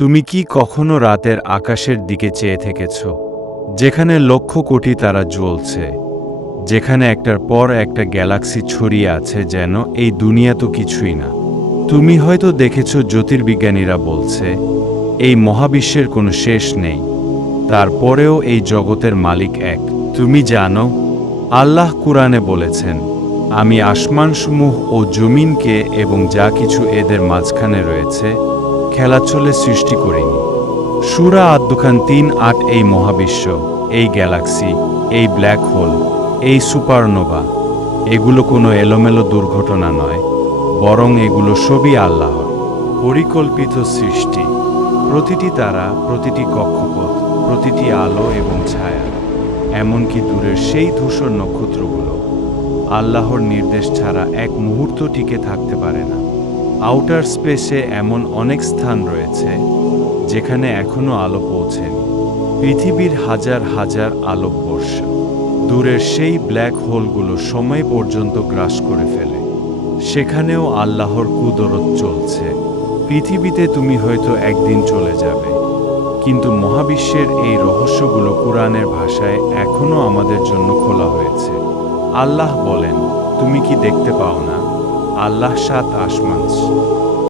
তুমি কি কখনো রাতের আকাশের দিকে চেয়ে থেকেছ, যেখানে লক্ষ কোটি তারা জ্বলছে, যেখানে একটার পর একটা গ্যালাক্সি ছড়িয়ে আছে যেন এই দুনিয়া তো কিছুই না? তুমি হয়তো দেখেছ জ্যোতির্বিজ্ঞানীরা বলছে, এই মহাবিশ্বের কোনো শেষ নেই, তারপরেও এই জগতের মালিক এক। তুমি জানো, আল্লাহ কুরআনে বলেছেন, আমি আসমানসমূহ ও জমিনকে এবং যা কিছু এদের মাঝখানে রয়েছে খেলাচলে সৃষ্টি করিনি। সুরা আদ্দুখান তিন আট এই মহাবিশ্ব, এই গ্যালাক্সি, এই ব্ল্যাক হোল, এই সুপারনোভা, এগুলো কোনো এলোমেলো দুর্ঘটনা নয়, বরং এগুলো সবই আল্লাহর পরিকল্পিত সৃষ্টি। প্রতিটি তারা, প্রতিটি কক্ষপথ, প্রতিটি আলো এবং ছায়া, এমনকি দূরের সেই ধূসর নক্ষত্রগুলো আল্লাহর নির্দেশ ছাড়া এক মুহূর্ত টিকে থাকতে পারে না। আউটার স্পেসে এমন অনেক স্থান রয়েছে, যেখানে এখনও আলো পৌঁছেনি। পৃথিবীর হাজার হাজার আলোকবর্ষ। দূরের সেই ব্ল্যাক হোলগুলো সময় পর্যন্ত গ্রাস করে ফেলে। সেখানেও আল্লাহর কুদরত চলছে। পৃথিবীতে তুমি হয়তো একদিন চলে যাবে। কিন্তু মহাবিশ্বের এই রহস্যগুলো কোরআনের ভাষায় এখনও আমাদের জন্য খোলা হয়েছে। আল্লাহ বলেন, তুমি কি দেখতে পাও না? আল্লাহ সাত আসমান